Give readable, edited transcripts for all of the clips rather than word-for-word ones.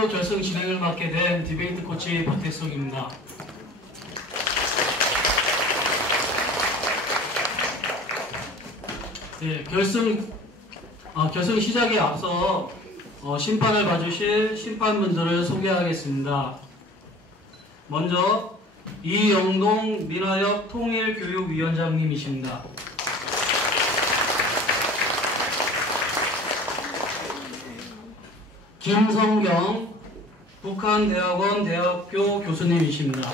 후보 결승 진행을 맡게 된 디베이트 코치 박태석입니다. 네, 결승 시작에 앞서 심판을 봐주실 심판분들을 소개하겠습니다. 먼저 이영동 민화역 통일교육위원장님이십니다. 김성경 북한대학원 대학교 교수님이십니다.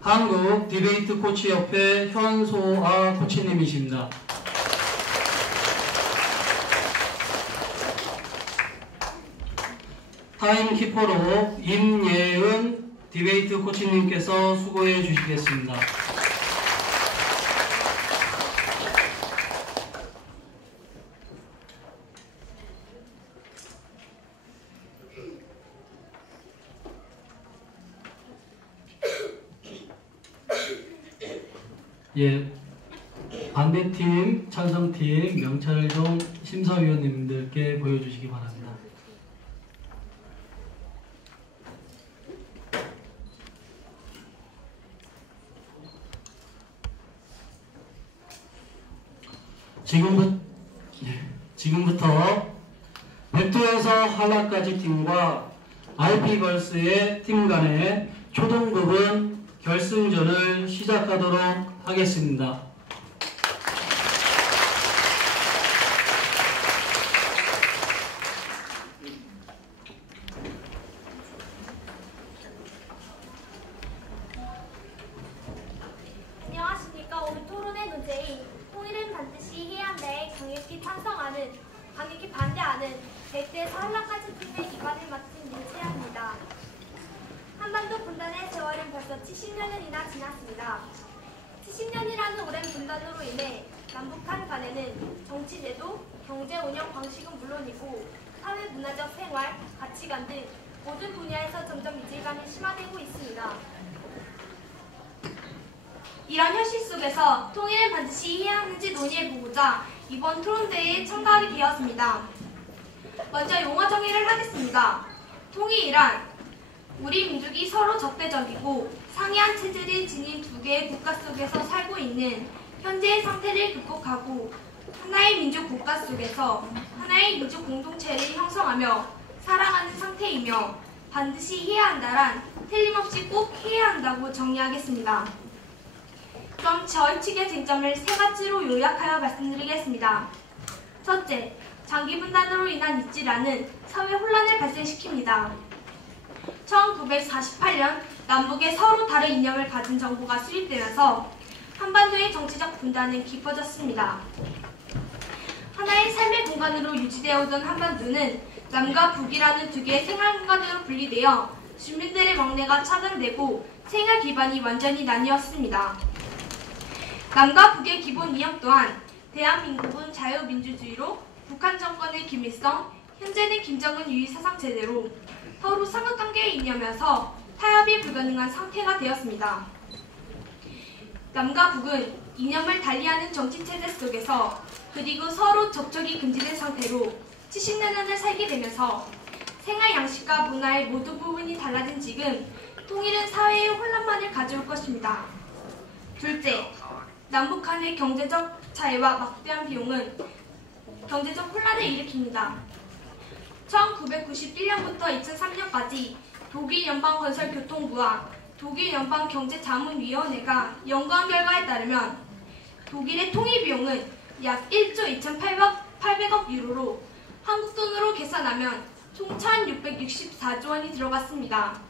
한국 디베이트 코치협회 현소아 코치님이십니다. 타임키퍼로 임예은 디베이트 코치님께서 수고해 주시겠습니다. 예, 반대팀, 찬성팀 명찰 좀 심사위원님들께 보여주시기 바랍니다. 지금부터 백두에서 한라까지 팀과 RP걸스의 팀 간의 초등부분 결승전을 시작하도록 하겠습니다. 안녕하십니까. 오늘 토론의 문제인 통일은 반드시 해야 한다에 강력히 반대하는 백두에서 한라까지 팀의 기관을 맡은 윤채연입니다. 한반도 분단의 세월은 벌써 70년이나 지났습니다. 70년이라는 오랜 분단으로 인해 남북한 간에는 정치제도, 경제 운영 방식은 물론이고 사회 문화적 생활, 가치관 등 모든 분야에서 점점 이질감이 심화되고 있습니다. 이런 현실 속에서 통일을 반드시 해야 하는지 논의해보고자 이번 토론대회에 참가하게 되었습니다. 먼저 용어 정의를 하겠습니다. 통일이란 우리 민족이 서로 적대적이고 상이한 체제를 지닌 두 개의 국가 속에서 살고 있는 현재의 상태를 극복하고 하나의 민족 국가 속에서 하나의 민족 공동체를 형성하며 살아가는 상태이며 반드시 해야 한다란 틀림없이 꼭 해야 한다고 정리하겠습니다. 그럼 저희 측의 쟁점을 세 가지로 요약하여 말씀드리겠습니다. 첫째, 장기 분단으로 인한 이질화는 사회 혼란을 발생시킵니다. 1948년 남북에 서로 다른 이념을 가진 정부가 수립되면서 한반도의 정치적 분단은 깊어졌습니다. 하나의 삶의 공간으로 유지되어 오던 한반도는 남과 북이라는 두 개의 생활 공간으로 분리되어 주민들의 왕래가 차단되고 생활 기반이 완전히 나뉘었습니다. 남과 북의 기본 이념 또한 대한민국은 자유민주주의로 북한 정권의 김일성, 현재는 김정은 유일 사상체제로 서로 삼각관계에 이념해서 타협이 불가능한 상태가 되었습니다. 남과 북은 이념을 달리하는 정치체제 속에서 그리고 서로 접촉이 금지된 상태로 70년을 살게 되면서 생활 양식과 문화의 모든 부분이 달라진 지금 통일은 사회의 혼란만을 가져올 것입니다. 둘째, 남북한의 경제적 차이와 막대한 비용은 경제적 혼란을 일으킵니다. 1991년부터 2003년까지 독일 연방건설교통부와 독일 연방경제자문위원회가 연구한 결과에 따르면 독일의 통일 비용은 약 1조 2,800억 유로로 한국 돈으로 계산하면 총 1,664조 원이 들어갔습니다.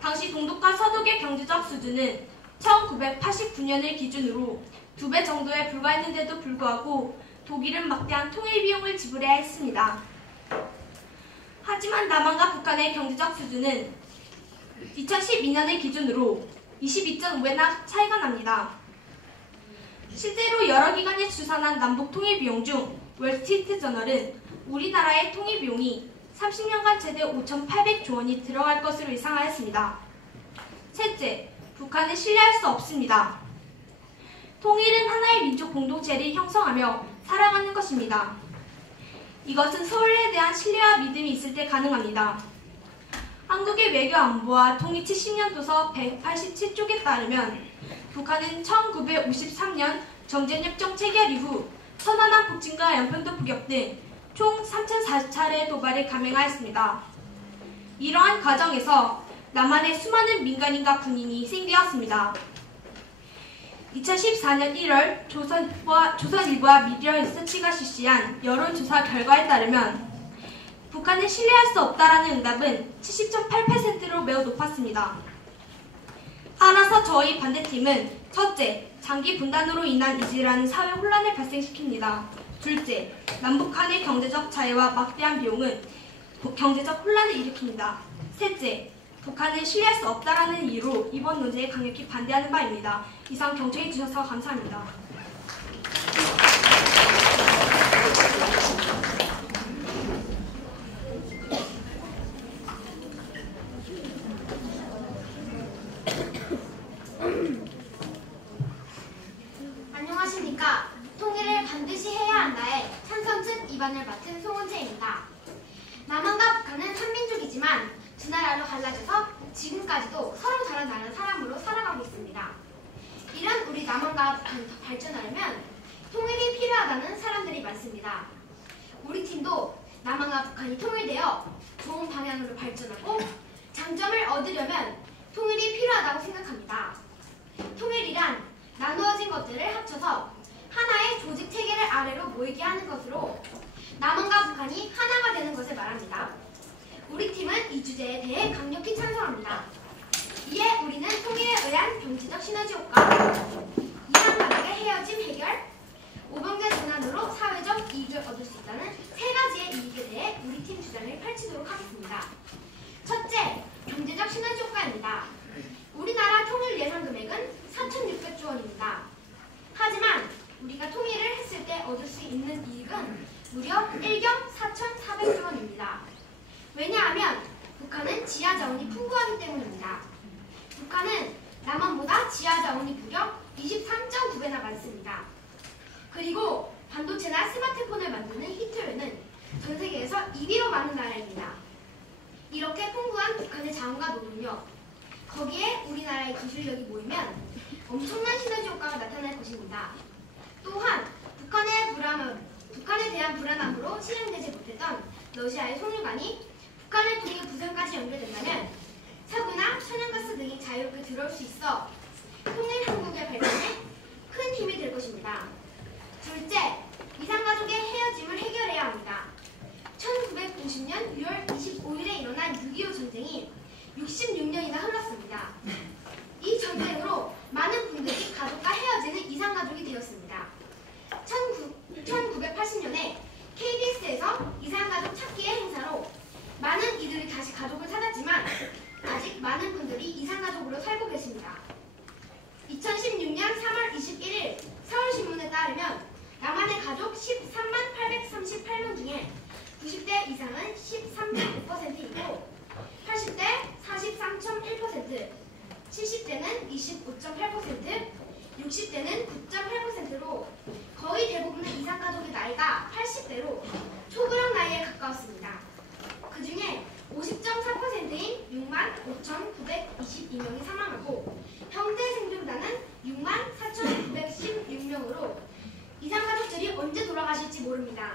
당시 동독과 서독의 경제적 수준은 1989년을 기준으로 2배 정도에 불과했는데도 불구하고 독일은 막대한 통일 비용을 지불해야 했습니다. 하지만 남한과 북한의 경제적 수준은 2012년을 기준으로 22.5배나 차이가 납니다. 실제로 여러 기관이 추산한 남북 통일 비용 중 월스트리트저널은 우리나라의 통일 비용이 30년간 최대 5,800조 원이 들어갈 것으로 예상하였습니다. 셋째, 북한을 신뢰할 수 없습니다. 통일은 하나의 민족 공동체를 형성하며 사랑하는 것입니다. 이것은 서울에 대한 신뢰와 믿음이 있을 때 가능합니다. 한국의 외교안보와 통일 70년 도서 187쪽에 따르면 북한은 1953년 정전협정 체결 이후 천안함 북진과 연평도 포격 등 총 3,004차례 도발을 감행하였습니다. 이러한 과정에서 남한의 수많은 민간인과 군인이 희생되었습니다. 2014년 1월 조선일보와 미디어 리서치가 실시한 여론조사 결과에 따르면 북한을 신뢰할 수 없다라는 응답은 70.8%로 매우 높았습니다. 따라서 저희 반대팀은 첫째, 장기 분단으로 인한 이질하는 사회 혼란을 발생시킵니다. 둘째, 남북한의 경제적 차이와 막대한 비용은 경제적 혼란을 일으킵니다. 셋째, 북한을 신뢰할 수 없다라는 이유로 이번 논제에 강력히 반대하는 바입니다. 이상 경청해 주셔서 감사합니다. 안녕하십니까. 통일을 반드시 해야 한다에 찬성 측 2반을 맡은 송은채입니다. 남한과 북한은 한민족이지만 두 나라로 갈라져서 지금까지도 서로 다른 나라 사람으로 살아가고 있습니다. 이런 우리 남한과 북한이 더 발전하려면 통일이 필요하다는 사람들이 많습니다. 우리 팀도 남한과 북한이 통일되어 좋은 방향으로 발전하고 장점을 얻으려면 통일이 필요하다고 생각합니다. 통일이란 나누어진 것들을 합쳐서 하나의 조직 체계를 아래로 모이게 하는 것으로 남한과 북한이 하나가 되는 것을 말합니다. 우리 팀은 이 주제에 대해 강력히 찬성합니다. 이에 우리는 통일에 의한 경제적 시너지 효과, 이한 가족의 헤어짐 해결, 오병제 전환으로 사회적 이익을 얻을 수 있다는 세 가지의 이익에 대해 우리 팀 주장을 펼치도록 하겠습니다. 첫째, 경제적 시너지 효과입니다. 우리나라 통일 예산 금액은 4,600조 원입니다. 하지만 우리가 통일을 했을 때 얻을 수 있는 이익은 무려 1경 4,400조 원입니다. 왜냐하면 북한은 지하 자원이 풍부하기 때문입니다. 북한은 남한보다 지하 자원이 무려 23.9배나 많습니다. 그리고 반도체나 스마트폰을 만드는 히트류는 전 세계에서 2위로 많은 나라입니다. 이렇게 풍부한 북한의 자원과 노동력, 거기에 우리나라의 기술력이 모이면 엄청난 시너지 효과가 나타날 것입니다. 또한 북한에 대한 불안함으로 실행되지 못했던 러시아의 송유관이 북한을 통해 부산까지 연결된다면 석유나 천연가스 등이 자유롭게 들어올 수 있어 통일 한국의 발전에 큰 힘이 될 것입니다. 둘째, 이산가족의 헤어짐을 해결해야 합니다. 1950년 6월 25일에 일어난 6.25 전쟁이 66년이나 흘렀습니다. 이 전쟁으로 많은 분들이 가족과 헤어지는 이산가족이 되었습니다. 1980년에 KBS에서 이산가족 찾기의 행사로 많은 이들이 다시 가족을 찾았지만 아직 많은 분들이 이산가족으로 살고 계십니다. 2016년 3월 21일 서울신문에 따르면 남한의 가족 13만 838명 중에 90대 이상은 13.5%이고 80대 43.1%, 70대는 25.8%, 60대는 9.8%로 거의 대부분의 이산가족의 나이가 80대로 초부랑 나이에 가까웠습니다. 그 중에 50.4%인 6만 5,922명이 사망하고 현재 생존자는 6만 4,916명으로 이산가족들이 언제 돌아가실지 모릅니다.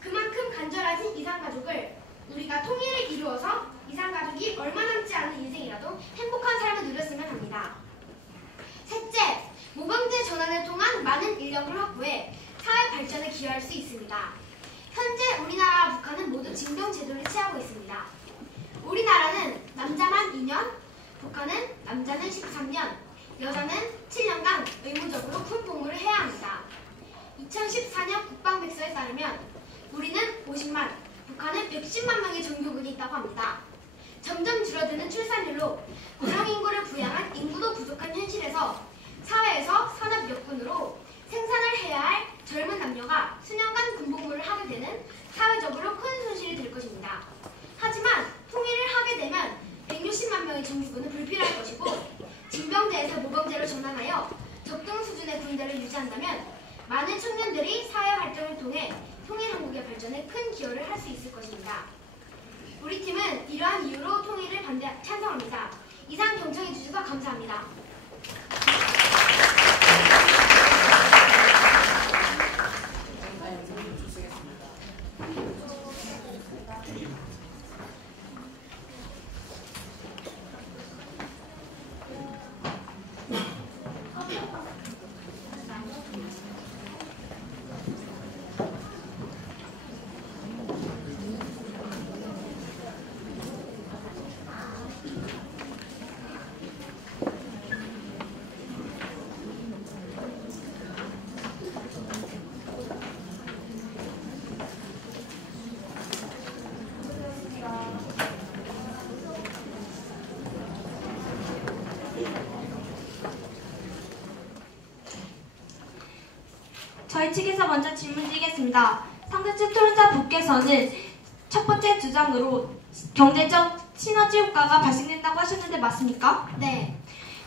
그만큼 간절하신 이산가족을 우리가 통일을 이루어서 이산가족이 얼마 남지 않은 인생이라도 행복한 삶을 누렸으면 합니다. 셋째, 모병제 전환을 통한 많은 인력을 확보해 사회 발전에 기여할 수 있습니다. 현재 우리나라와 북한은 모두 징병 제도를 취하고 있습니다. 우리나라는 남자만 2년, 북한은 남자는 13년, 여자는 7년간 의무적으로 군 복무를 해야 합니다. 2014년 국방백서에 따르면 우리는 50만, 북한은 110만 명의 정규군이 있다고 합니다. 점점 줄어드는 출산율로 고령인구를 부양한 인구도 부족한 현실에서 사회에서 산업 여건으로 생산을 해야 할 젊은 남녀가 수년간 군복무를 하게 되는 사회적으로 큰 손실이 될 것입니다. 하지만 통일을 하게 되면 160만 명의 정규군은 불필요할 것이고 징병제에서 모병제로 전환하여 적정 수준의 군대를 유지한다면 많은 청년들이 사회 활동 이러한 이유로 통일을 찬성합니다. 이상 경청해 주셔서 감사합니다. 저희 측에서 먼저 질문 드리겠습니다. 상대측 토론자 분께서는 첫 번째 주장으로 경제적 시너지 효과가 발생된다고 하셨는데 맞습니까? 네.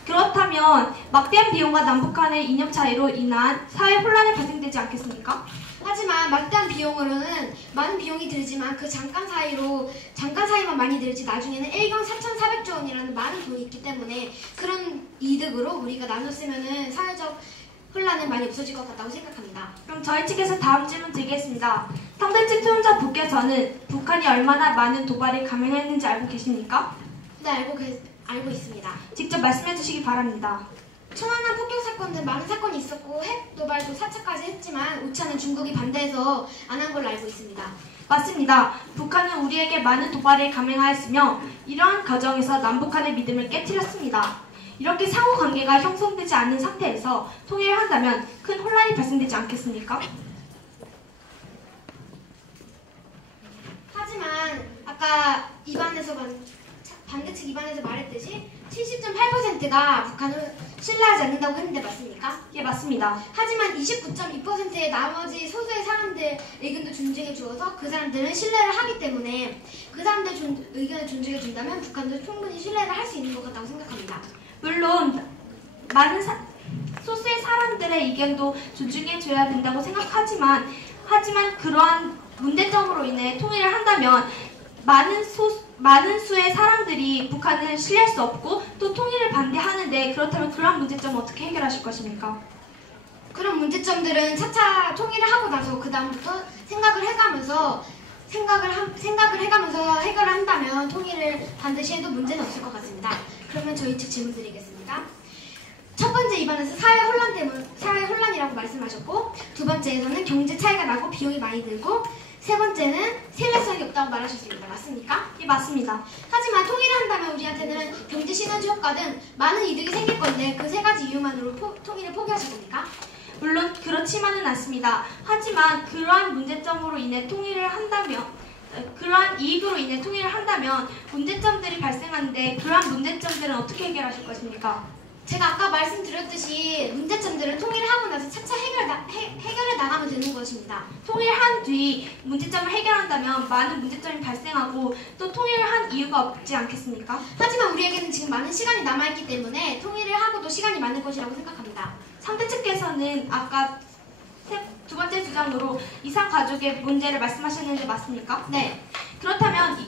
그렇다면 막대한 비용과 남북한의 이념 차이로 인한 사회 혼란이 발생되지 않겠습니까? 하지만 막대한 비용으로는 많은 비용이 들지만 그 잠깐 사이만 많이 들지 나중에는 1경 4,400조 원이라는 많은 돈이 있기 때문에 그런 이득으로 우리가 나눠 쓰면은 사회적 혼란은 많이 없어질 것 같다고 생각합니다. 그럼 저희 측에서 다음 질문 드리겠습니다. 상대측 토론자 분께서는 북한이 얼마나 많은 도발을 감행했는지 알고 계십니까? 네, 알고 있습니다. 직접 말씀해 주시기 바랍니다. 천안함 폭격 사건 등 많은 사건이 있었고 핵 도발도 4차까지 했지만 5차는 중국이 반대해서 안 한 걸로 알고 있습니다. 맞습니다. 북한은 우리에게 많은 도발을 감행하였으며 이러한 과정에서 남북한의 믿음을 깨뜨렸습니다. 이렇게 상호관계가 형성되지 않는 상태에서 통일을 한다면 큰 혼란이 발생되지 않겠습니까? 하지만 아까 반대측 입안에서 말했듯이 70.8%가 북한을 신뢰하지 않는다고 했는데 맞습니까? 예, 맞습니다. 하지만 29.2%의 나머지 소수의 사람들 의견도 존중해 주어서 그 사람들은 신뢰를 하기 때문에 그 사람들 의견을 존중해 준다면 북한도 충분히 신뢰를 할 수 있는 것 같다고 생각합니다. 물론 소수의 사람들의 의견도 존중해줘야 된다고 생각하지만 그러한 문제점으로 인해 통일을 한다면 많은 수의 사람들이 북한을 신뢰할 수 없고 또 통일을 반대하는데 그렇다면 그러한 문제점은 어떻게 해결하실 것입니까? 그런 문제점들은 차차 통일을 하고 나서 그 다음부터 생각을 해가면서 해결을 한다면 통일을 반드시 해도 문제는 없을 것 같습니다. 그러면 저희 측 질문 드리겠습니다. 첫 번째 입안에서 사회 혼란이라고 말씀하셨고 두 번째에서는 경제 차이가 나고 비용이 많이 들고 세 번째는 신뢰성이 없다고 말하셨습니다. 맞습니까? 예, 맞습니다. 하지만 통일을 한다면 우리한테는 경제 시너지 효과 등 많은 이득이 생길 건데 그 세 가지 이유만으로 통일을 포기하실 겁니까? 물론 그렇지만은 않습니다. 하지만 그러한 문제점으로 인해 그러한 이익으로 인해 통일을 한다면 문제점들이 발생하는데 그러한 문제점들은 어떻게 해결하실 것입니까? 제가 아까 말씀드렸듯이 문제점들은 통일을 하고 나서 차차 해결해 나가면 되는 것입니다. 통일한 뒤 문제점을 해결한다면 많은 문제점이 발생하고 또 통일을 한 이유가 없지 않겠습니까? 하지만 우리에게는 지금 많은 시간이 남아있기 때문에 통일을 하고도 시간이 많을 것이라고 생각합니다. 상대 측에서는 아까 두 번째 주장으로 이상가족의 문제를 말씀하셨는데 맞습니까? 네. 그렇다면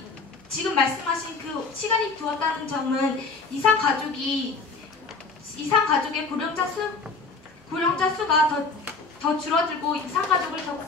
지금 말씀하신 그 시간이 두었다는 점은 이상가족의 고령자 수가 더 줄어들고 이상가족을 더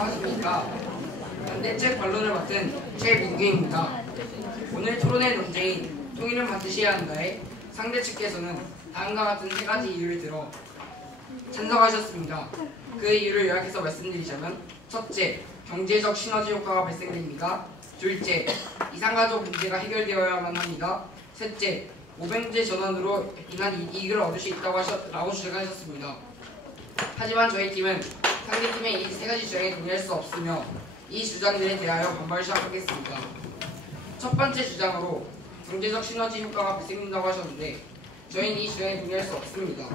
안녕하십니까. 반대책 반론을 맡은 최민규입니다. 오늘 토론의 논제인 통일은 반드시 해야 한다에 상대 측에서는 다음과 같은 세 가지 이유를 들어 찬성하셨습니다. 그 이유를 요약해서 말씀드리자면, 첫째, 경제적 시너지 효과가 발생됩니다. 둘째, 이산가족 문제가 해결되어야만 합니다. 셋째, 모병제 전환으로 인한 이익을 얻을 수 있다고 라고 주장하셨습니다. 하지만 저희 팀은 상대팀의 이 세 가지 주장에 동의할 수 없으며 이 주장들에 대하여 반발을 시작하겠습니다. 첫 번째 주장으로 경제적 시너지 효과가 발생된다고 하셨는데, 저희는 이 주장에 동의할 수 없습니다.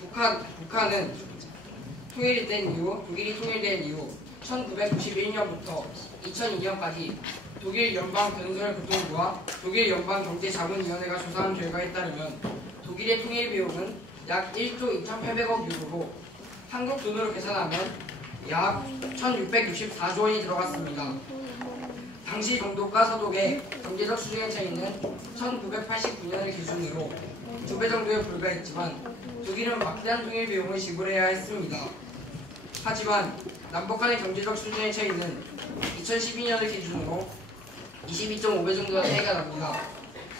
북한은 통일이 된 이후, 독일이 통일된 이후 1991년부터 2002년까지 독일 연방건설교통부와 독일 연방경제자문위원회가 조사한 결과에 따르면 독일의 통일 비용은 약 1조 2,800억 유로로 한국 돈으로 계산하면 약 1,664조 원이 들어갔습니다. 당시 동독과 서독의 경제적 수준의 차이는 1989년을 기준으로 2배 정도에 불과했지만 독일은 막대한 통일 비용을 지불해야 했습니다. 하지만 남북 간의 경제적 수준의 차이는 2012년을 기준으로 22.5배 정도의 차이가 납니다.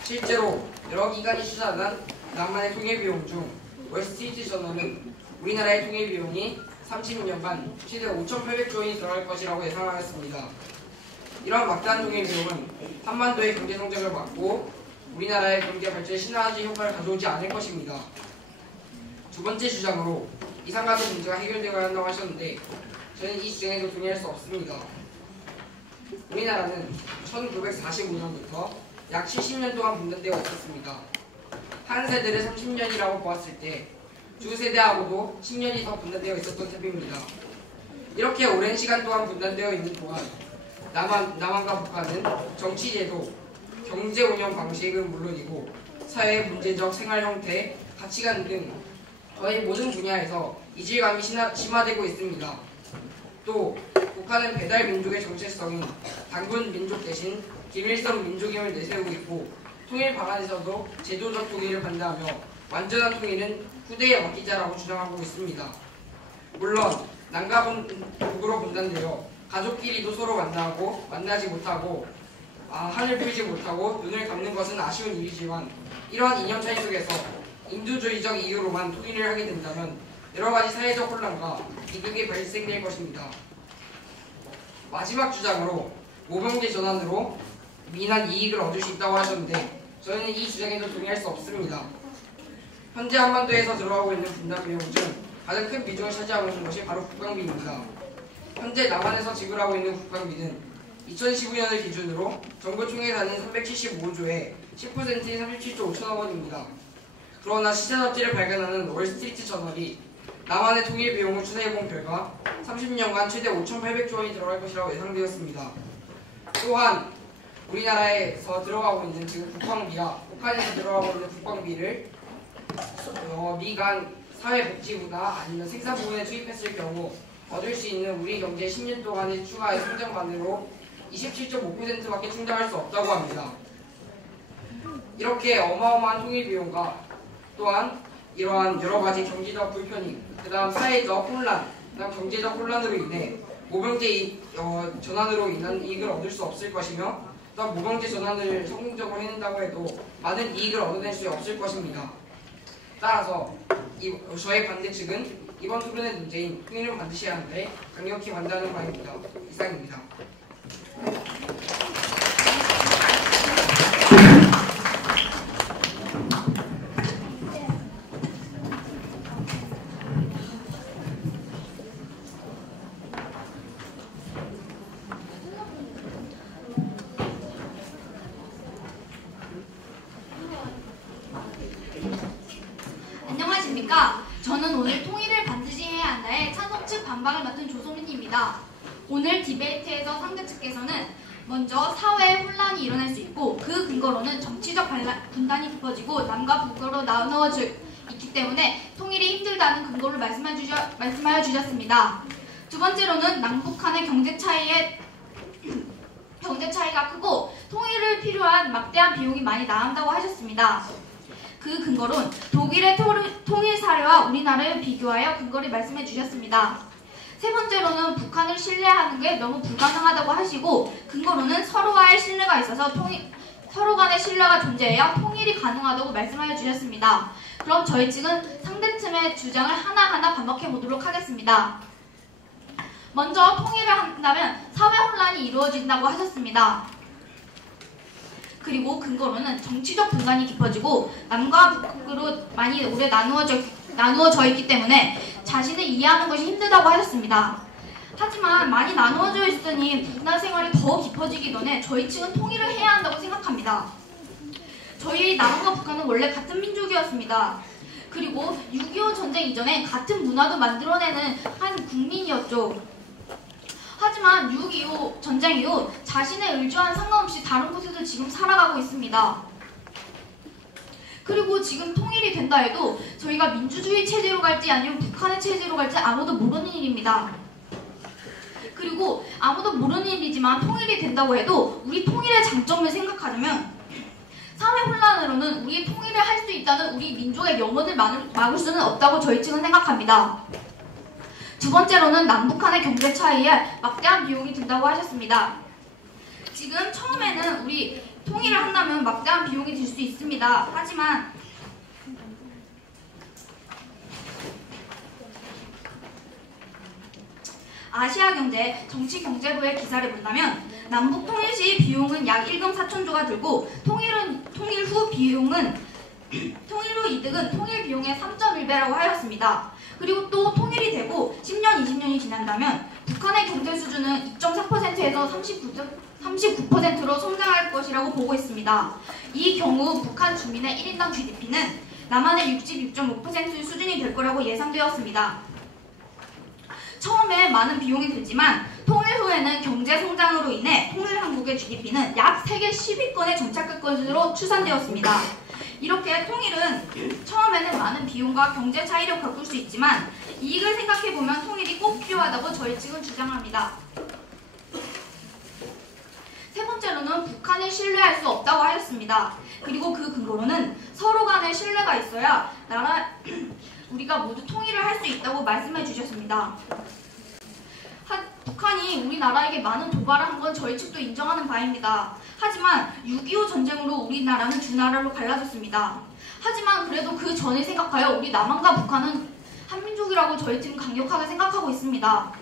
실제로 여러 기관이 추산한 남한의 통일 비용 중 월스트리트 저널은 우리나라의 통일 비용이 30년간 최대 5,800조 원이 들어갈 것이라고 예상하였습니다. 이러한 막대한 통일 비용은 한반도의 경제 성장을 막고 우리나라의 경제 발전에 시너지 효과를 가져오지 않을 것입니다. 두 번째 주장으로 이산가족 문제가 해결되어야 한다고 하셨는데, 저는 이 주장에도 동의할 수 없습니다. 우리나라는 1945년부터 약 70년 동안 분단되어 있었습니다. 한 세대를 30년이라고 보았을 때 두 세대하고도 10년이 더 분단되어 있었던 셈입니다. 이렇게 오랜 시간 동안 분단되어 있는 동안 남한과 북한은 정치제도, 경제 운영 방식은 물론이고 사회 문제적 생활 형태, 가치관 등 거의 모든 분야에서 이질감이 심화되고 있습니다. 또 북한은 배달 민족의 정체성인 단군 민족 대신 김일성 민족임을 내세우고 있고, 통일 방안에서도 제도적 통일을 반대하며 완전한 통일은 후대에 맡기자라고 주장하고 있습니다. 물론 남과 북으로 분단되어 가족끼리도 서로 만나지 못하고 한을 풀지 못하고 눈을 감는 것은 아쉬운 일이지만, 이러한 이념 차이 속에서 인도주의적 이유로만 통일을 하게 된다면 여러 가지 사회적 혼란과 비극이 발생될 것입니다. 마지막 주장으로 모병제 전환으로 인한 이익을 얻을 수 있다고 하셨는데, 저희는 이 주장에도 동의할 수 없습니다. 현재 한반도에서 들어가고 있는 분단 비용 중 가장 큰 비중을 차지하고 있는 것이 바로 국방비입니다. 현재 남한에서 지불하고 있는 국방비는 2015년을 기준으로 정부 총예산인 375조의 10%인 37조 5천억 원입니다. 그러나 시세너지를 발견하는 월스트리트 저널이 남한의 통일 비용을 추산해본 결과 30년간 최대 5,800조 원이 들어갈 것이라고 예상되었습니다. 또한 우리나라에서 들어가고 있는 지금 국방비와 북한에서 들어가고 있는 국방비를 미간 사회복지부나 아니면 생산부문에 투입했을 경우 얻을 수 있는 우리 경제 10년 동안의 추가의 성장만으로 27.5%밖에 충당할 수 없다고 합니다. 이렇게 어마어마한 통일 비용과 또한 이러한 여러 가지 경제적 불편임, 그 다음 사회적 혼란, 그 다음 경제적 혼란으로 인해 모병제 전환으로 인한 이익을 얻을 수 없을 것이며, 또한 모병제 전환을 성공적으로 해낸다고 해도 많은 이익을 얻어낼 수 없을 것입니다. 따라서 저의 반대 측은 이번 토론의 문제인 통일을 반드시 해야 하는데 강력히 반대하는 바입니다. 이상입니다. 안녕하십니까. 저는 오늘 통일을 반드시 해야 한다에 찬성 측 반박을 맡은 조소민입니다. 오늘 디베이트에서 상대 측에서는 먼저 사회에 혼란이 일어날 수 있고 그 근거로는 정치적 분단이 깊어지고 남과 북으로 나누어져 있기 때문에 통일이 힘들다는 근거를 말씀하여 주셨습니다. 두 번째로는 남북한의 경제 차이가 크고 통일을 필요한 막대한 비용이 많이 나온다고 하셨습니다. 그 근거론 독일의 통일 사례와 우리나라를 비교하여 근거를 말씀해 주셨습니다. 세 번째로는 북한을 신뢰하는 게 너무 불가능하다고 하시고 근거로는 서로와의 신뢰가 있어서 서로 간의 신뢰가 존재해야 통일이 가능하다고 말씀해 주셨습니다. 그럼 저희 측은 상대팀의 주장을 하나하나 반박해 보도록 하겠습니다. 먼저 통일을 한다면 사회 혼란이 이루어진다고 하셨습니다. 그리고 근거로는 정치적 분간이 깊어지고 남과 북으로 많이 오래 나누어져 있기 때문에 자신을 이해하는 것이 힘들다고 하셨습니다. 하지만 많이 나누어져 있으니 북한 생활이 더 깊어지기 전에 저희 측은 통일을 해야 한다고 생각합니다. 저희 남한과 북한은 원래 같은 민족이었습니다. 그리고 6.25 전쟁 이전에 같은 문화도 만들어내는 한 국민이었죠. 하지만 6.25 전쟁 이후 자신의 의지와는 상관없이 다른 곳에서 지금 살아가고 있습니다. 그리고 지금 통일이 된다 해도 저희가 민주주의 체제로 갈지 아니면 북한의 체제로 갈지 아무도 모르는 일입니다. 그리고 아무도 모르는 일이지만 통일이 된다고 해도 우리 통일의 장점을 생각하자면 사회 혼란으로는 우리 통일을 할 수 있다는 우리 민족의 영혼을 막을 수는 없다고 저희 측은 생각합니다. 두 번째로는 남북한의 경제 차이에 막대한 비용이 든다고 하셨습니다. 지금 처음에는 우리 통일을 한다면 막대한 비용이 들 수 있습니다. 하지만 아시아경제 정치경제부의 기사를 본다면 남북 통일 시 비용은 약 1금 4천조가 들고 통일 후 이득은 통일 비용의 3.1배라고 하였습니다. 그리고 또 통일이 되고 10년, 20년이 지난다면 북한의 경제 수준은 2.4%에서 39%로 성장할 것이라고 보고 있습니다. 이 경우 북한 주민의 1인당 GDP는 남한의 66.5% 수준이 될 거라고 예상되었습니다. 처음에 많은 비용이 들지만 통일 후에는 경제 성장으로 인해 통일 한국의 GDP는 약 세계 10위권에 정착할 것으로 추산되었습니다. 이렇게 통일은 처음에는 많은 비용과 경제 차이를 겪을 수 있지만 이익을 생각해보면 통일이 꼭 필요하다고 저희 측은 주장합니다. 세 번째로는 북한을 신뢰할 수 없다고 하였습니다. 그리고 그 근거로는 서로 간의 신뢰가 있어야 우리가 모두 통일을 할 수 있다고 말씀해 주셨습니다. 북한이 우리나라에게 많은 도발을 한 건 저희 측도 인정하는 바입니다. 하지만 6.25 전쟁으로 우리나라는 두 나라로 갈라졌습니다. 하지만 그래도 그 전을 생각하여 우리 남한과 북한은 한민족이라고 저희 측은 강력하게 생각하고 있습니다.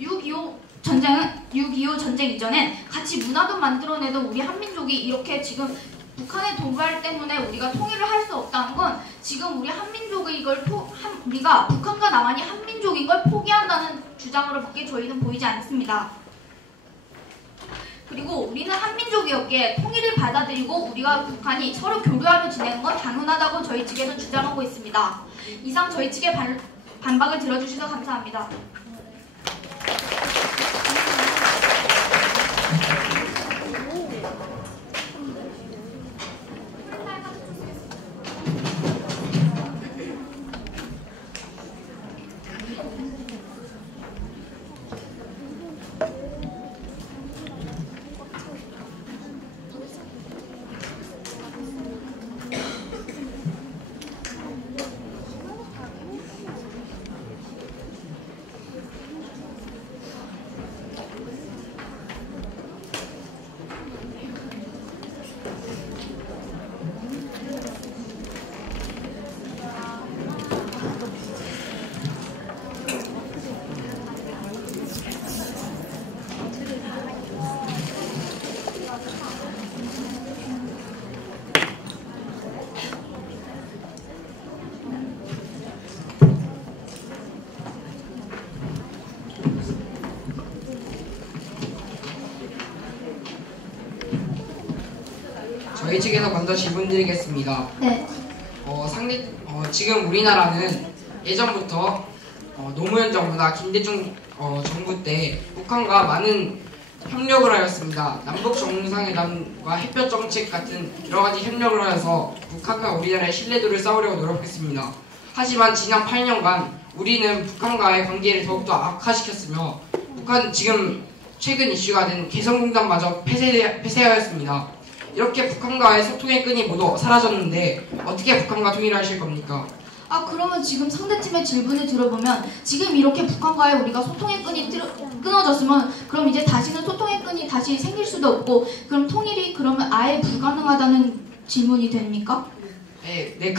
6.25 전쟁 이전엔 같이 문화도 만들어내던 우리 한민족이 이렇게 지금 북한의 도발 때문에 우리가 통일을 할 수 없다는 건 지금 우리 한민족의 우리가 북한과 남한이 한민족인 걸 포기한다는 주장으로밖에 저희는 보이지 않습니다. 그리고 우리는 한민족이었기에 통일을 받아들이고 우리가 북한이 서로 교류하며 지내는 건 당연하다고 저희 측에서 주장하고 있습니다. 이상 저희 측의 반박을 들어주셔서 감사합니다. 저희 측에서 먼저 질문 드리겠습니다. 네. 지금 우리나라는 예전부터 노무현 정부나 김대중 정부 때 북한과 많은 협력을 하였습니다. 남북 정상회담과 햇볕 정책 같은 여러 가지 협력을 하여서 북한과 우리나라의 신뢰도를 쌓으려고 노력했습니다. 하지만 지난 8년간 우리는 북한과의 관계를 더욱더 악화시켰으며 북한 지금 최근 이슈가 된 개성공단마저 폐쇄하였습니다. 이렇게 북한과의 소통의 끈이 모두 사라졌는데 어떻게 북한과 통일을 하실 겁니까? 그러면 지금 상대팀의 질문을 들어보면 지금 이렇게 북한과의 우리가 소통의 끈이 끊어졌으면 그럼 이제 다시는 소통의 끈이 다시 생길 수도 없고 그럼 통일이 그러면 아예 불가능하다는 질문이 됩니까? 네,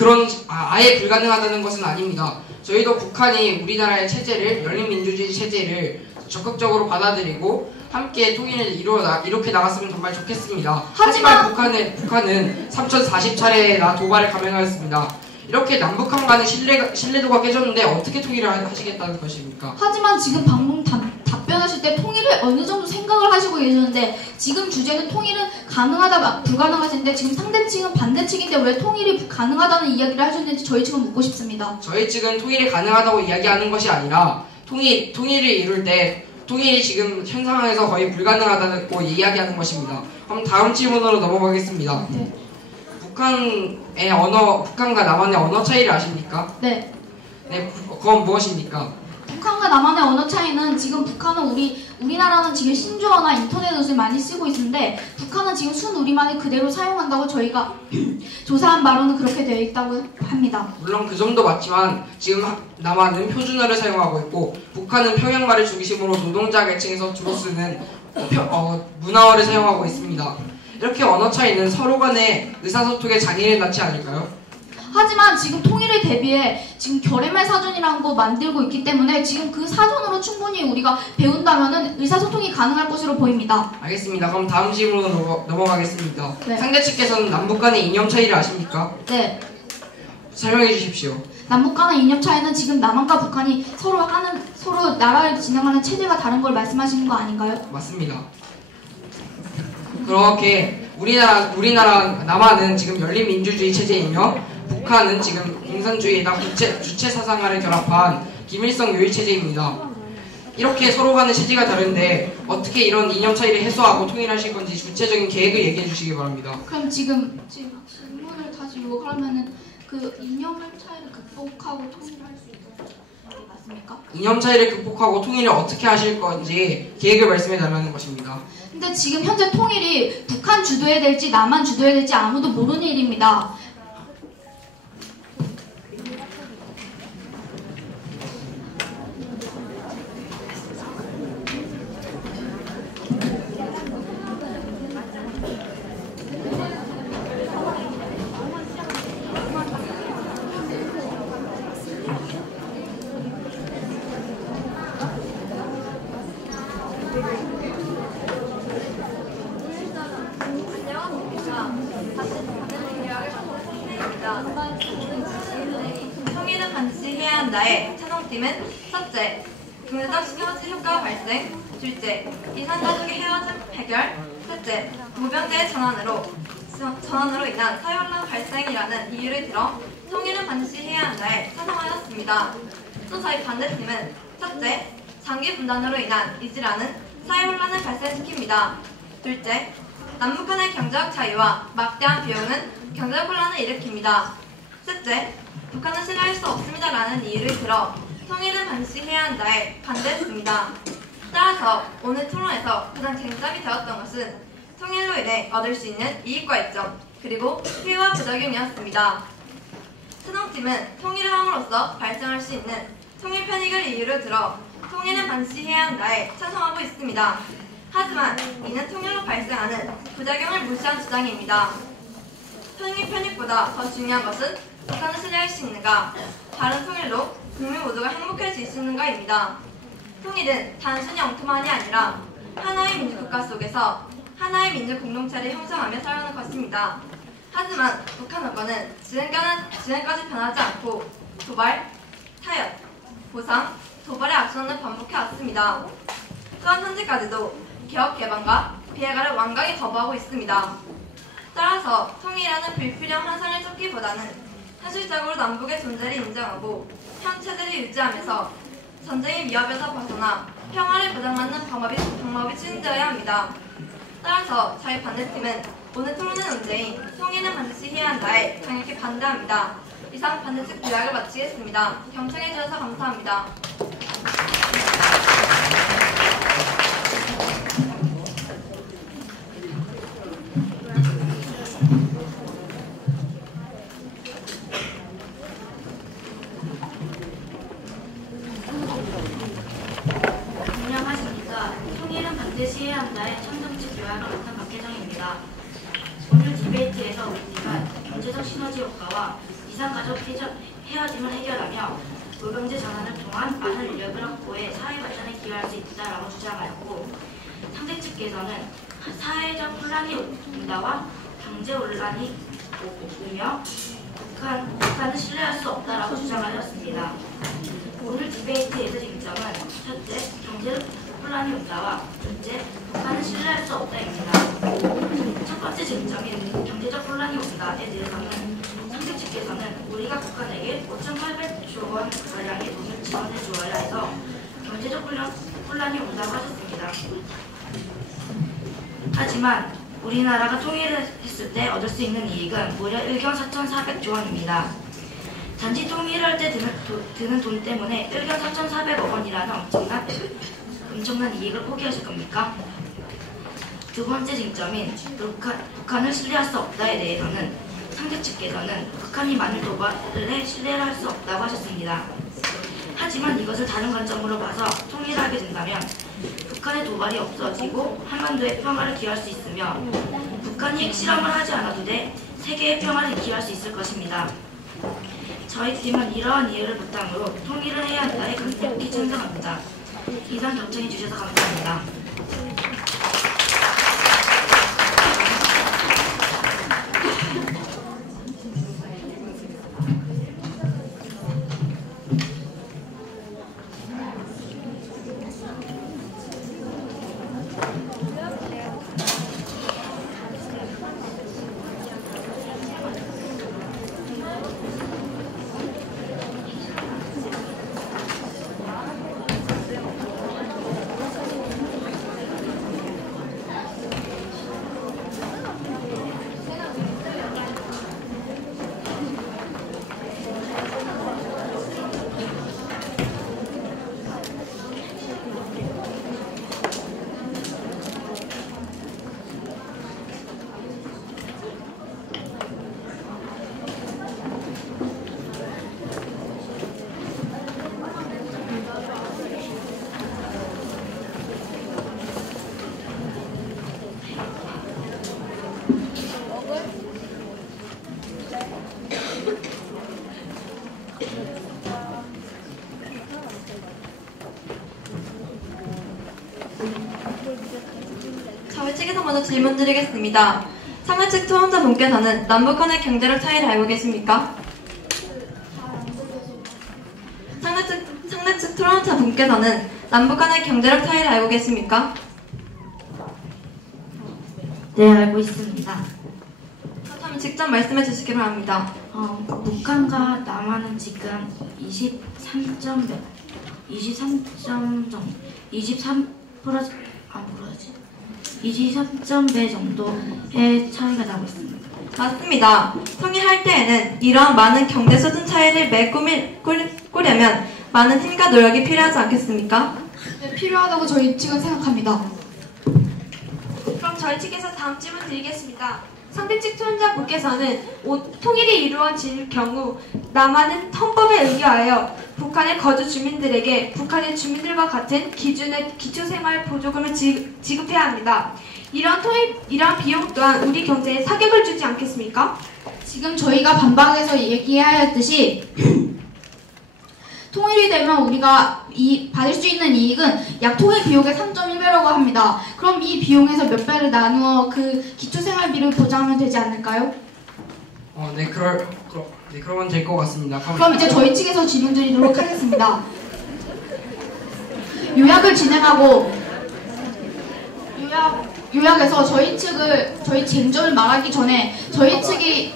아예 불가능하다는 것은 아닙니다. 저희도 북한이 우리나라의 체제를, 열린민주주의 체제를 적극적으로 받아들이고 함께 통일을 이렇게 나갔으면 정말 좋겠습니다. 하지만 북한은 3040차례나 도발을 감행하였습니다. 이렇게 남북한 간의 신뢰도가 깨졌는데 어떻게 통일을 하시겠다는 것입니까? 하지만 지금 방금 답변하실 때 통일을 어느 정도 생각을 하시고 계셨는데 지금 주제는 통일은 가능하다 불가능하신데 지금 상대측은 반대측인데 왜 통일이 가능하다는 이야기를 하셨는지 저희 측은 묻고 싶습니다. 저희 측은 통일이 가능하다고 이야기하는 것이 아니라 통일을 이룰 때 통일이 지금 현 상황에서 거의 불가능하다고 이야기하는 것입니다. 그럼 다음 질문으로 넘어가겠습니다. 네. 북한과 남한의 언어 차이를 아십니까? 네. 네, 그건 무엇입니까? 북한과 남한의 언어 차이는 지금 북한은 우리나라는 지금 신조어나 인터넷을 많이 쓰고 있는데 북한은 지금 순우리말을 그대로 사용한다고 저희가 조사한 바로는 그렇게 되어 있다고 합니다. 물론 그 점도 맞지만 지금 남한은 표준어를 사용하고 있고 북한은 평양말을 중심으로 노동자 계층에서 주로 쓰는 문화어를 사용하고 있습니다. 이렇게 언어 차이는 서로 간의 의사소통에 장애를 낳지 않을까요? 하지만 지금 통일을 대비해 지금 결의말 사전이라는 거 만들고 있기 때문에 지금 그 사전으로 충분히 우리가 배운다면은 의사소통이 가능할 것으로 보입니다. 알겠습니다. 그럼 다음 질문으로 넘어가겠습니다. 네. 상대 측에서는 남북 간의 이념 차이를 아십니까? 네. 설명해 주십시오. 남북 간의 이념 차이는 지금 남한과 북한이 서로 나라를 진행하는 체제가 다른 걸 말씀하시는 거 아닌가요? 맞습니다. 그렇게 우리나라 남한은 지금 열린민주주의 체제이며 북한은 지금 공산주의에다 주체 사상화를 결합한 김일성 요일 체제입니다. 이렇게 서로 간의 체제가 다른데 어떻게 이런 이념 차이를 해소하고 통일하실 건지 구체적인 계획을 얘기해 주시기 바랍니다. 그럼 지금 질문을 다시 요구하면은 그 이념 차이를 극복하고 통일할 수 있는 맞습니까? 이념 차이를 극복하고 통일을 어떻게 하실 건지 계획을 말씀해 달라는 것입니다. 근데 지금 현재 통일이 북한 주도해야 될지 남한 주도해야 될지 아무도 모르는 일입니다. 통일은 반드시 해야 한다의 찬성팀은 첫째, 경제적 시너지 효과 발생, 둘째, 이산가족의 헤어짐 해결, 셋째, 모병제의 전환으로 인한 사회혼란 발생이라는 이유를 들어 통일은 반드시 해야 한다에 찬성하였습니다. 또 저희 반대팀은 첫째, 장기 분단으로 인한 이질하는 사회혼란을 발생시킵니다. 둘째, 남북한의 경제적 차이와 막대한 비용은 경제적 혼란을 일으킵니다. 셋째, 북한은 신뢰할 수 없습니다라는 이유를 들어 통일은 반드시 해야 한다에 반대했습니다. 따라서 오늘 토론에서 가장 쟁점이 되었던 것은 통일로 인해 얻을 수 있는 이익과 이점, 그리고 피해와 부작용이었습니다. 수동팀은 통일을 함으로써 발생할 수 있는 통일 편익을 이유로 들어 통일은 반드시 해야 한다에 찬성하고 있습니다. 하지만 이는 통일로 발생하는 부작용을 무시한 주장입니다. 통일 편익보다 더 중요한 것은 북한을 신뢰할 수 있는가, 바른 통일로 국민 모두가 행복해질 수 있는가입니다. 통일은 단순히 엉터만이 아니라 하나의 민주국가 속에서 하나의 민주 공동체를 형성하며 살아가는 것입니다. 하지만 북한 정권은 지금까지 변하지 않고 도발, 타협, 보상, 도발의 악순환을 반복해왔습니다. 또한 현재까지도 개혁 개방과 비핵화를 완강히 거부하고 있습니다. 따라서 통일이라는 불필요한 환상을 쫓기보다는 현실적으로 남북의 존재를 인정하고 현 체제를 유지하면서 전쟁의 위협에서 벗어나 평화를 보장하는 방법이 추진되어야 합니다. 따라서 저희 반대팀은 오늘 토론의 논제인 통일은 반드시 해야 한다에 강력히 반대합니다. 이상 반대측 요약을 마치겠습니다. 경청해 주셔서 감사합니다. 경제적 시너지 효과와 이산가족 헤어짐을 해결하며 모병제 전환을 통한 많은 인력을 확보해 사회 발전에 기여할 수 있다라고 주장하였고, 상대 측에서는 사회적 혼란이 온다와 경제 혼란이 오며 북한은 신뢰할 수 없다라고 주장하였습니다. 오늘 디베이트에서 쟁점은 첫째, 경제 혼란이 온다와 둘째, 북한은 신뢰할 수 없다입니다. 첫 번째 쟁점인 경제적 혼란이 온다에 대해서는 상대 측에서는 우리가 북한에게 5,800조 원 가량의 돈을 지원해 주어야 해서 경제적 혼란이 온다고 하셨습니다. 하지만 우리나라가 통일을 했을 때 얻을 수 있는 이익은 무려 1경 4,400조 원입니다. 단지 통일할 때 드는 돈 때문에 1경 4,400억 원이라는 엄청난 이익을 포기하실 겁니까? 두 번째 쟁점인 북한을 신뢰할 수 없다에 대해서는 상대 측에서는 북한이 만일 도발을 해 신뢰를 할 수 없다고 하셨습니다. 하지만 이것을 다른 관점으로 봐서 통일을 하게 된다면 북한의 도발이 없어지고 한반도의 평화를 기여할 수 있으며 북한이 핵실험을 하지 않아도 돼 세계의 평화를 기여할 수 있을 것입니다. 저희 팀은 이러한 이해를 바탕으로 통일을 해야 한다에 강력히 찬성합니다. 이상 경청해 주셔서 감사합니다. 저희 측에서 먼저 질문 드리겠습니다. 상하 측 토론자분께서는 남북 간의 경제력 차이를 알고 계십니까? 상하 측 토론자분께서는 남북 간의 경제력 차이를 알고 계십니까? 네, 알고 있습니다. 그렇다면 직접 말씀해 주시기 바랍니다. 북한과 남한은 지금 23.배 정도의 차이가 나고 있습니다. 맞습니다. 통일할 때에는 이러한 많은 경제 수준 차이를 메꾸려면 많은 힘과 노력이 필요하지 않겠습니까? 네, 필요하다고 저희 측은 생각합니다. 그럼 저희 측에서 다음 질문 드리겠습니다. 상대 측 토론자분께서는 통일이 이루어질 경우 남한은 헌법에 의거하여 북한의 거주 주민들에게 북한의 주민들과 같은 기준의 기초생활보조금을 지급해야 합니다. 이러한 비용 또한 우리 경제에 타격을 주지 않겠습니까? 지금 저희가 반박해서 얘기하였듯이 통일이 되면 우리가 받을 수 있는 이익은 약 통일 비용의 3.1배라고 합니다. 그럼 이 비용에서 몇 배를 나누어 그 기초생활비를 보장하면 되지 않을까요? 네, 그러면 될 것 같습니다. 그럼 이제 저희 측에서 질문 드리도록 하겠습니다. 요약해서 저희 쟁점을 말하기 전에 저희 측이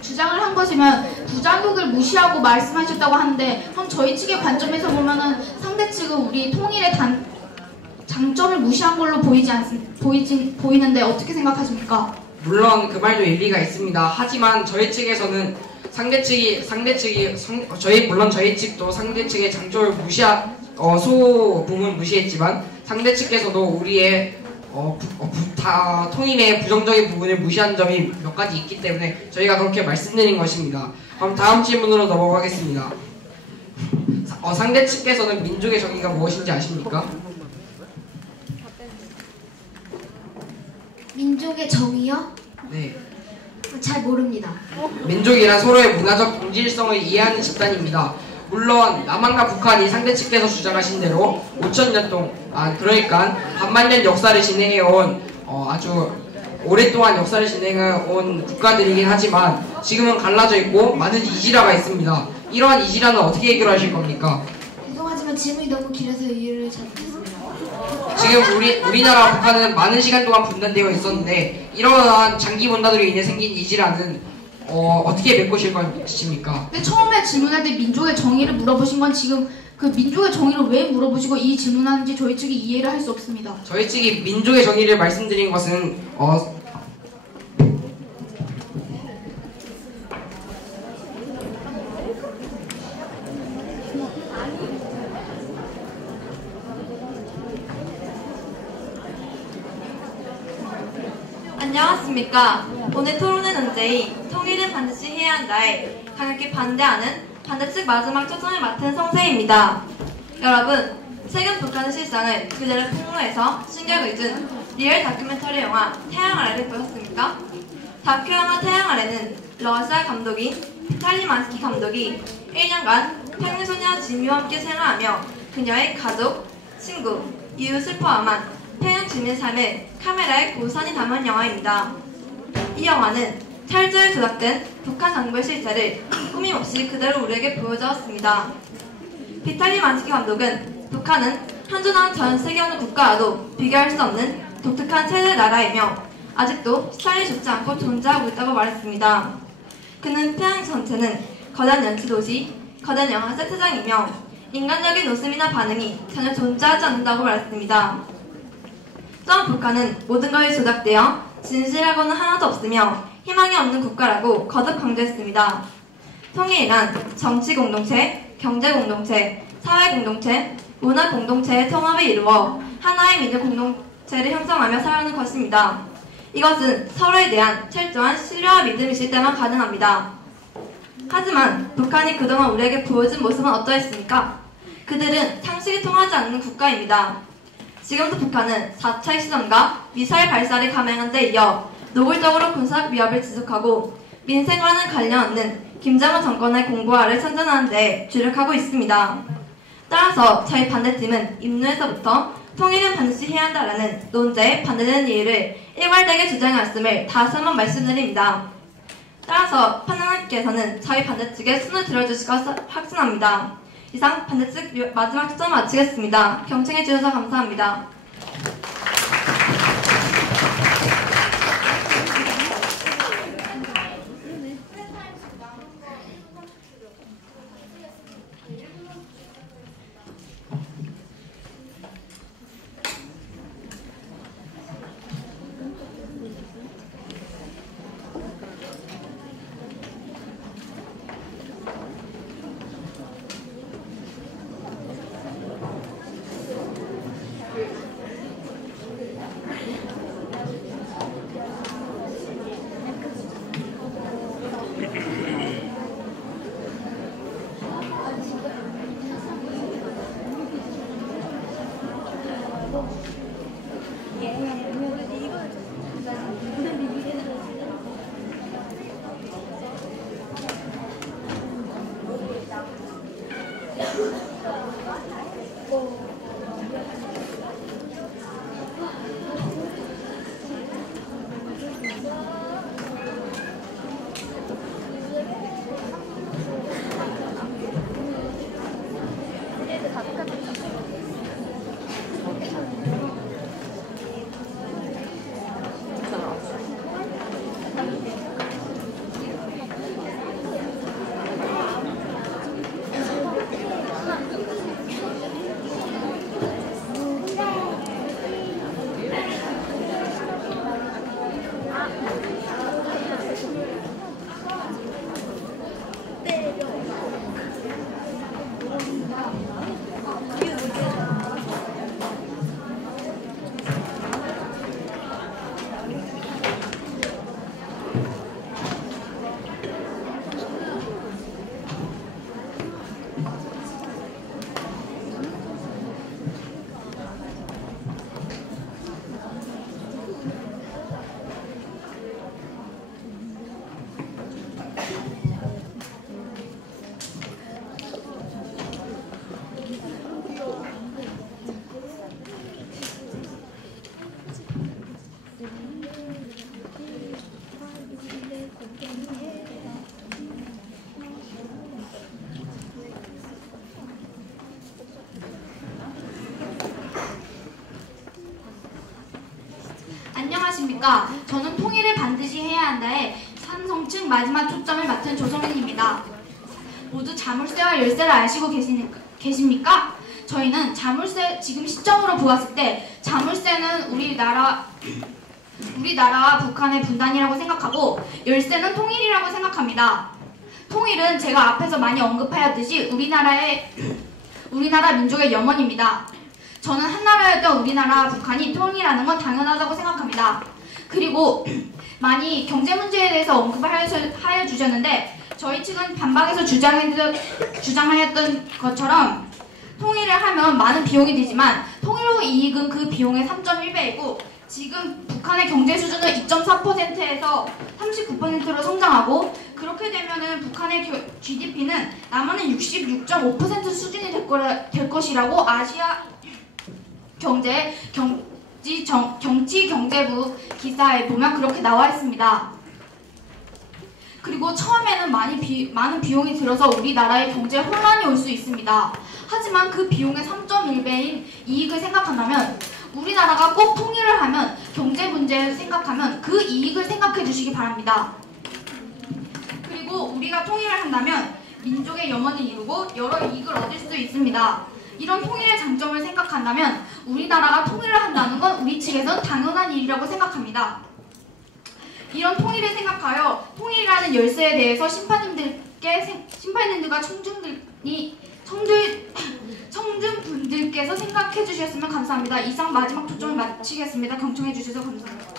주장을 한 것이면 부작용을 무시하고 말씀하셨다고 하는데, 그럼 저희 측의 관점에서 보면은 상대 측은 우리 통일의 장점을 무시한 걸로 보이는데 어떻게 생각하십니까? 물론 그 말도 일리가 있습니다. 하지만 저희 측에서는 저희 측도 상대 측의 장점을 소부분 무시했지만 상대 측에서도 우리의 통일의 부정적인 부분을 무시한 점이 몇 가지 있기 때문에 저희가 그렇게 말씀드린 것입니다. 그럼 다음 질문으로 넘어가겠습니다. 상대 측에서는 민족의 정의가 무엇인지 아십니까? 민족의 정의요? 네. 잘 모릅니다. 민족이란 서로의 문화적 동질성을 이해하는 집단입니다. 물론 남한과 북한이 상대 측에서 주장하신 대로 5,000년 그러니까 반만년 역사를 진행해온 아주 오랫동안 역사를 진행해온 국가들이긴 하지만 지금은 갈라져 있고 많은 이지라가 있습니다. 이러한 이지라는 어떻게 해결하실 겁니까? 죄송하지만 질문이 너무 길어서 이해를 잘 못했습니다. 지금 우리나라와 북한은 많은 시간 동안 분단되어 있었는데 이러한 장기 분단으로 인해 생긴 이지라는 어떻게 메꾸실 것입니까? 근데 처음에 질문할 때 민족의 정의를 물어보신 건 지금 그 민족의 정의를 왜 물어보시고 이 질문하는지 저희 측이 이해를 할 수 없습니다. 저희 측이 민족의 정의를 말씀드린 것은 안녕하십니까. 오늘 토론의 논제인 통일은 반드시 해야 한다에 강력히 반대하는 반대측 마지막 초점을 맡은 성세입니다. 여러분, 최근 북한의 실상을 그대로 폭로해서 신경을 준 리얼 다큐멘터리 영화 태양 아래를 보셨습니까? 다큐 영화 태양 아래는 러시아 감독인 비탈리 만스키 감독이 1년간 평행소녀 지미와 함께 생활하며 그녀의 가족, 친구, 이웃을 포함한 평양 주민 삶을 카메라에 고스란히 담은 영화입니다. 이 영화는 철저히 조작된 북한 정부의 실체를 꾸밈없이 그대로 우리에게 보여주었습니다. 비탈리 만스키 감독은 북한은 현존하는 전 세계 어느 국가와도 비교할 수 없는 독특한 최대 나라이며 아직도 시장이 좋지 않고 존재하고 있다고 말했습니다. 그는 평양 전체는 거대한 연쇄도시, 거대한 영화 세트장이며 인간적인 웃음이나 반응이 전혀 존재하지 않는다고 말했습니다. 또한 북한은 모든 것이 조작되어 진실하고는 하나도 없으며 희망이 없는 국가라고 거듭 강조했습니다. 통일이란 정치 공동체, 경제 공동체, 사회 공동체, 문화 공동체의 통합을 이루어 하나의 민족 공동체를 형성하며 살아가는 것입니다. 이것은 서로에 대한 철저한 신뢰와 믿음이 있을 때만 가능합니다. 하지만 북한이 그동안 우리에게 보여준 모습은 어떠했습니까? 그들은 상식이 통하지 않는 국가입니다. 지금도 북한은 4차 핵시험과 미사일 발사를 감행한 데 이어 노골적으로 군사적 위협을 지속하고 민생과는 관련 없는 김정은 정권의 공고화를 선전하는 데 주력하고 있습니다. 따라서 저희 반대팀은 임무에서부터 통일은 반드시 해야 한다라는 논제에 반대되는 이유를 일괄되게 주장해왔음을 다시 한번 말씀드립니다. 따라서 판단님께서는 저희 반대측에 손을 들어주실 것을 확신합니다. 이상 반대측 마지막 초점을 마치겠습니다. 경청해주셔서 감사합니다. 안녕하십니까. 저는 통일을 반드시 해야 한다에 찬성 측 마지막 초점을 맡은 조성민입니다. 모두 자물쇠와 열쇠를 아시고 계십니까? 저희는 자물쇠, 지금 시점으로 보았을 때 자물쇠는 우리나라와 북한의 분단이라고 생각하고 열쇠는 통일이라고 생각합니다. 통일은 제가 앞에서 많이 언급하였듯이 우리나라 민족의 염원입니다. 저는 한나라였던 우리나라와 북한이 통일하는 건 당연하다고 생각합니다. 그리고 많이 경제 문제에 대해서 언급을 하여 주셨는데 저희 측은 반박에서 주장하였던 것처럼 통일을 하면 많은 비용이 들지만 통일 후 이익은 그 비용의 3.1배이고 지금 북한의 경제 수준은 2.4%에서 39%로 성장하고 그렇게 되면은 북한의 GDP는 남한의 66.5% 수준이 될 것이라고 아시아 정치경제부 기사에 보면 그렇게 나와 있습니다. 그리고 처음에는 많은 비용이 들어서 우리나라의 경제 혼란이 올 수 있습니다. 하지만 그 비용의 3.1배인 이익을 생각한다면 우리나라가 꼭 통일을 하면 경제 문제를 생각하면 그 이익을 생각해 주시기 바랍니다. 그리고 우리가 통일을 한다면 민족의 염원을 이루고 여러 이익을 얻을 수 있습니다. 이런 통일의 장점을 생각한다면 우리나라가 통일을 한다는 건 우리 측에서는 당연한 일이라고 생각합니다. 이런 통일을 생각하여 통일이라는 열쇠에 대해서 심판님들과 청중분들께서 생각해 주셨으면 감사합니다. 이상 마지막 초점을 마치겠습니다. 경청해 주셔서 감사합니다.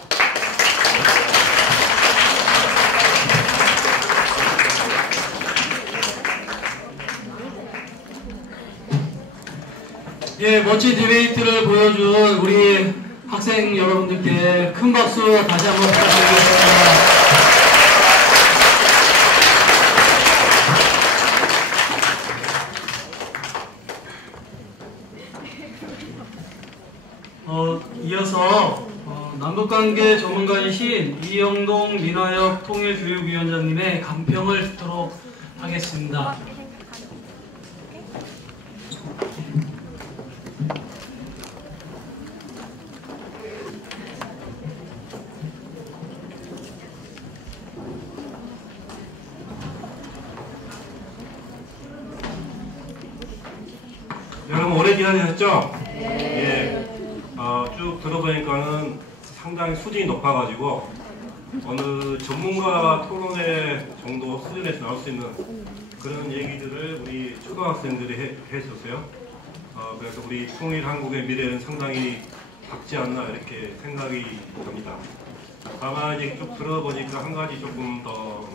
예, 멋진 디베이트를 보여준 우리 학생 여러분들께 큰 박수 다시 한번 부탁드리겠습니다. 이어서 남북관계 전문가이신 이영동 민화역 통일교육위원장님의 간평을 듣도록 하겠습니다. 여러분 오래 기다리셨죠? 예. 쭉 들어보니까는 상당히 수준이 높아가지고 어느 전문가 토론회 정도 수준에서 나올 수 있는 그런 얘기들을 우리 초등학생들이 해줬어요. 그래서 우리 통일 한국의 미래는 상당히 밝지 않나 이렇게 생각이 듭니다. 다만 이제 쭉 들어보니까 한 가지 조금 더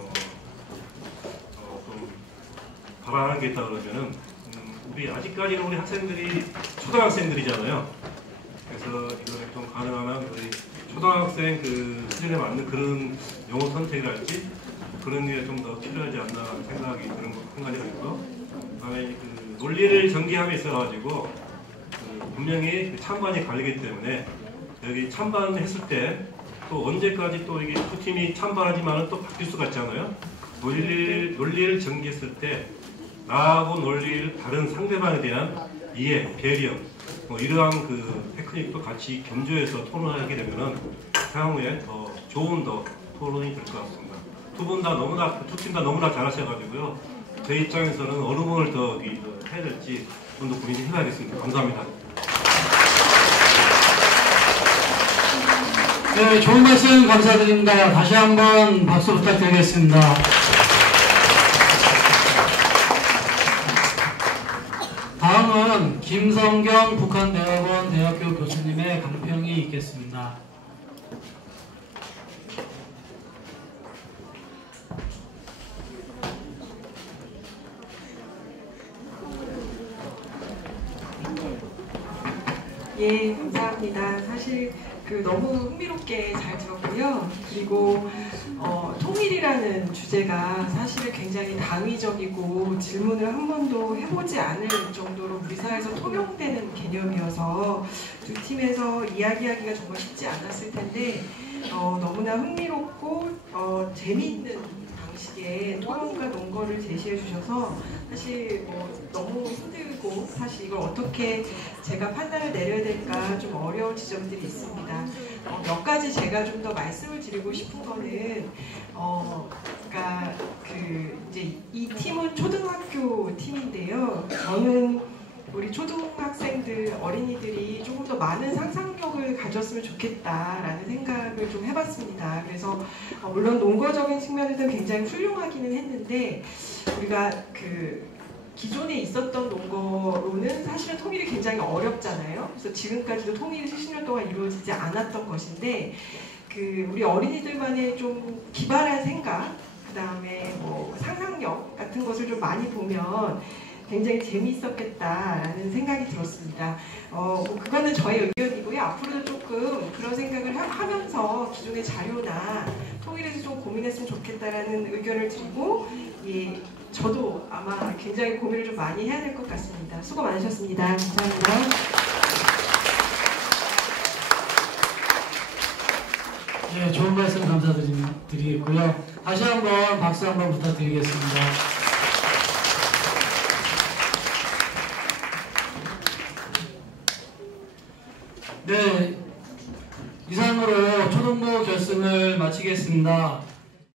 좀 바라는 게 있다 그러면은 우리 아직까지는 우리 학생들이 초등학생들이잖아요. 그래서 이거를 좀 가능하면 우리 초등학생 그 수준에 맞는 그런 영어 선택이랄지 그런 게 좀 더 필요하지 않나 생각이 드는 한 가지가 있고, 그다음에 그 논리를 전개함에 있어가지고 분명히 그 찬반이 갈리기 때문에 여기 찬반했을 때 또 언제까지 또 이게 두 팀이 찬반하지만은 또 바뀔 수가 있잖아요. 논리를 전개했을 때 나하고 논리를 다른 상대방에 대한 이해, 배려, 뭐 이러한 그 테크닉도 같이 겸조해서 토론하게 되면은 향후에 더 좋은 토론이 될 것 같습니다. 두 팀 다 너무나 잘하셔가지고요. 제 입장에서는 어느 분을 더 해야 될지 좀 더 고민을 해봐야겠습니다. 감사합니다. 네, 좋은 말씀 감사드립니다. 다시 한번 박수 부탁드리겠습니다. 다음은 김성경 북한대학원 대학교 교수님의 강평이 있겠습니다. 예, 감사합니다. 사실 너무 흥미롭게 잘 들었고요. 그리고 통일이라는 주제가 사실 굉장히 당위적이고 질문을 한 번도 해보지 않을 정도로 우리 사회에서 통용되는 개념이어서 두 팀에서 이야기하기가 정말 쉽지 않았을 텐데 너무나 흥미롭고 재미있는 방식의 토론과 논거를 제시해 주셔서 사실 너무 힘들고 사실 이걸 어떻게 제가 판단을 내려야 될까 좀 어려운 지점들이 있습니다. 몇 가지 제가 좀 더 말씀을 드리고 싶은 거는 그러니까 이제 이 팀은 초등학교 팀인데요. 저는 우리 초등학생들, 어린이들이 조금 더 많은 상상력을 가졌으면 좋겠다라는 생각을 좀 해봤습니다. 그래서 물론 논거적인 측면에서는 굉장히 훌륭하기는 했는데 우리가 기존에 있었던 논거로는 사실은 통일이 굉장히 어렵잖아요. 그래서 지금까지도 통일이 70년 동안 이루어지지 않았던 것인데 우리 어린이들만의 좀 기발한 생각, 그 다음에 상상력 같은 것을 좀 많이 보면 굉장히 재미있었겠다라는 생각이 들었습니다. 그거는 저의 의견이고요. 앞으로도 조금 그런 생각을 하면서 기존의 자료나 통일에서 좀 고민했으면 좋겠다라는 의견을 드리고, 예, 저도 아마 굉장히 고민을 좀 많이 해야 될 것 같습니다. 수고 많으셨습니다. 감사합니다. 네, 좋은 말씀 감사드리고요. 다시 한번 박수 한번 부탁드리겠습니다. 네, 이상으로 초등부 결승을 마치겠습니다.